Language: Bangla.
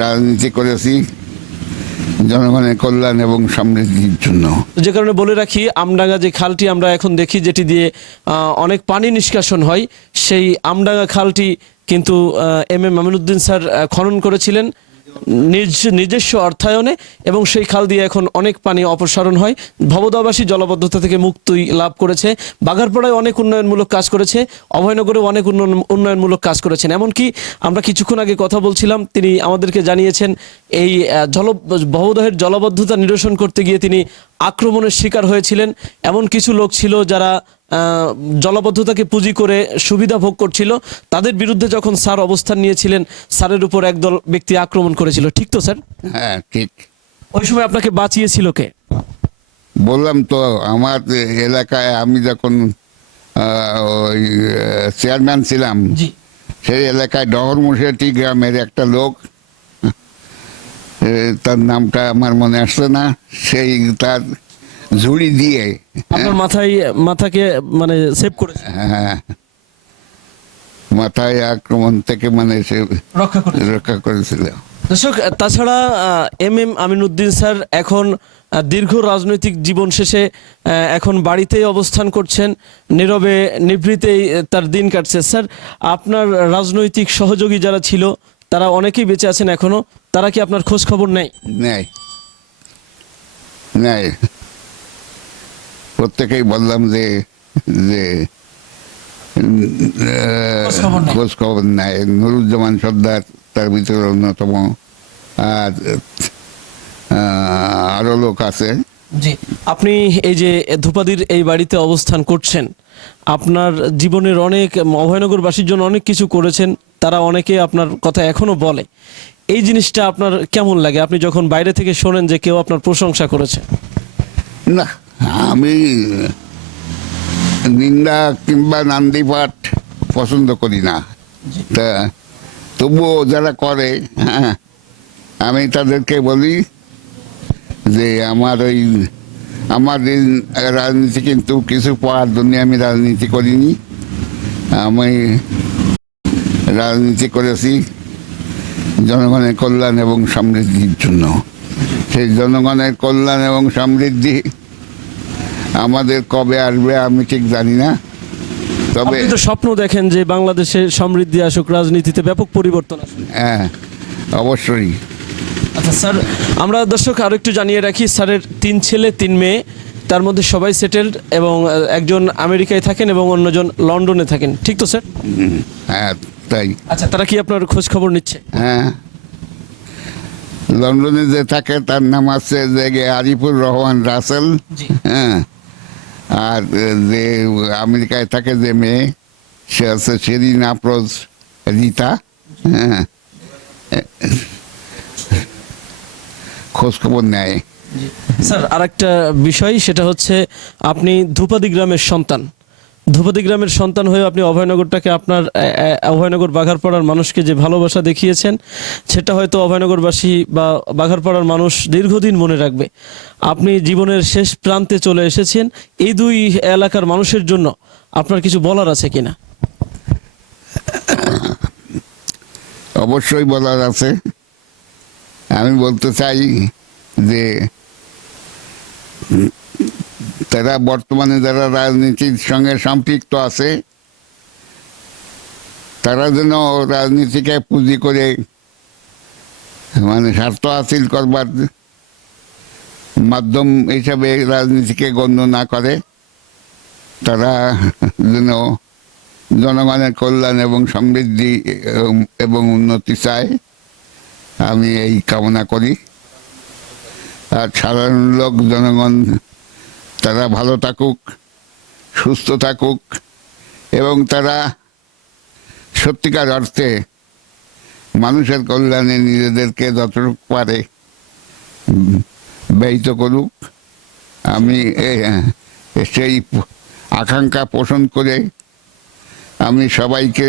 রাজনীতি করেছি জনগণের কল্যাণ এবং সমৃদ্ধির জন্য। যে কারণে বলে রাখি, আমডাঙ্গা যে খালটি আমরা এখন দেখি, যেটি দিয়ে অনেক পানি নিষ্কাশন হয়, সেই আমডাঙ্গা খালটি কিন্তু এম আমিনউদ্দিন স্যার খনন করেছিলেন নিজস্ব অর্থায়নে, এবং সেই খাল দিয়ে এখন অনেক পানি অপসারণ হয়। ভবদাবাসী জলবদ্ধতা থেকে মুক্তি লাভ করেছে। বাঘারপাড়ায় অনেক উন্নয়নমূলক কাজ করেছে, অভয়নগরে অনেক উন্নয়নমূলক কাজ করেছেন। এমনকি আমরা কিছুক্ষণ আগে কথা বলছিলাম, তিনি আমাদেরকে জানিয়েছেন এই ভবদহের জলবদ্ধতা নিরসন করতে গিয়ে তিনি আক্রমণের শিকার হয়েছিলেন। এমন কিছু লোক ছিল যারা জলবদ্ধতাকে পুঁজি করে সুবিধা ভোগ করছিল। তাদের বিরুদ্ধে যখন স্যার অবস্থান নিয়েছিলেন, স্যারের উপর একদল ব্যক্তি আক্রমণ করেছিল, ঠিক তো স্যার? হ্যাঁ ঠিক। ওই সময় আপনাকে বাঁচিয়েছিল কে? বললাম তো, আমার এলাকায় আমি যখন ওই চেয়ারম্যান ছিলাম, জি, সেই এলাকায় ডহরমুশেটি গ্রামের একটা লোক, তার নামটা আমার মনে আসছে না, সেই তার ঝুড়ি দিয়ে আপনার মাথাকে মানে সেভ করেছে, হ্যাঁ, মাথায় আক্রমণ থেকে মানে সে রক্ষা করেছিল। দর্শক, তাছাড়া এম আমিনউদ্দিন স্যার এখন দীর্ঘ রাজনৈতিক জীবন শেষে এখন বাড়িতেই অবস্থান করছেন, নীরবে নিভৃতেই তার দিন কাটছে। স্যার, আপনার রাজনৈতিক সহযোগী যারা ছিল তারা অনেকেই বেঁচে আছেন এখনো, তারা কি আপনার খোঁজ খবর নেয়? নেয় নেয়, প্রত্যেকেই বললাম যে যে খোঁজ খবর নেয়। নুরুজ্জামান সর্দার তার ভিতরে অন্যতম, আর আরো লোক আছে। জি, আপনি এই যে ধূপাদির এই বাড়িতে অবস্থান করছেন, আপনার জীবনের অনেক অভয়নগরবাসীর জন্য অনেক কিছু করেছেন, তারা অনেকে আপনার কথা এখনো বলে। এই জিনিসটা আপনার কেমন লাগে আপনি যখন বাইরে থেকে শোনেন যে কেউ আপনার প্রশংসা করেছে? না, আমি নিন্দা কিংবা নান্দিপাঠ পছন্দ করি না। তা তবুও যারা করে, হ্যাঁ, আমি তাদেরকে বলি যে আমার রাজনীতি কিন্তু কিছু পাওয়ার জন্য আমি রাজনীতি করিনি। আমি রাজনীতি করেছি জনগণের কল্যাণ এবং সমৃদ্ধির জন্য। সেই জনগণের কল্যাণ এবং সমৃদ্ধি আমাদের কবে আসবে আমি ঠিক জানি না, তবে আপনি তো স্বপ্ন দেখেন যে বাংলাদেশে সমৃদ্ধি আসুক, রাজনীতিতে ব্যাপক পরিবর্তন আসুক। হ্যাঁ, অবশ্যই। আচ্ছা স্যার, আমরা দর্শক আরো একটু জানিয়ে রাখি, স্যারের 3 ছেলে 3 মেয়ে, তার মধ্যে সবাই সেটেলড, এবং একজন আমেরিকায় থাকেন এবং অন্যজন লন্ডনে থাকেন, ঠিক তো স্যার? হ্যাঁ তাই। আচ্ছা, তারা কি আপনার খোঁজ খবর নিচ্ছে? হ্যাঁ, লন্ডনে যে থাকে তার নাম আছে যে আরিফুর রহমান রাসেল। হ্যাঁ, আর যে আমেরিকায় থাকে যে মেয়ে, সে আছে শেরিন আফরোজ রিতা। হ্যাঁ, খোঁজ খবর নেয়। স্যার, আরেকটা বিষয়, সেটা হচ্ছে আপনি ধূপাদি গ্রামের সন্তান। ধূপাদি গ্রামের সন্তান হয়ে আপনি অভয়নগরটাকে আপনার অভয়নগর বাঘারপাড়ার মানুষকে যে ভালোবাসা দেখিয়েছেন, সেটা হয়তো অভয়নগরবাসী বা বাঘারপাড়ার মানুষ দীর্ঘদিন মনে রাখবে। আপনি জীবনের শেষ প্রান্তে চলে এসেছেন, এই 2 এলাকার মানুষের জন্য আপনার কিছু বলার আছে কিনা? অবশ্যই বলার আছে। আমি বলতে চাই যে তারা বর্তমানে যারা রাজনীতির সঙ্গে সম্পৃক্ত আছে, তারা যেন রাজনীতিকে পুঁজি করে মানে স্বার্থ হাসিল করবার মাধ্যম হিসাবে রাজনীতিকে গণ্য না করে, তারা যেন জনগণের কল্যাণ এবং সমৃদ্ধি এবং উন্নতি চায়, আমি এই কামনা করি। আর সাধারণ লোক জনগণ তারা ভালো থাকুক, সুস্থ থাকুক, এবং তারা সত্যিকার অর্থে মানুষের কল্যাণে নিজেদেরকে যতটুকু পারে ব্যয়িত করুক। আমি সেই আকাঙ্ক্ষা পোষণ করে আমি সবাইকে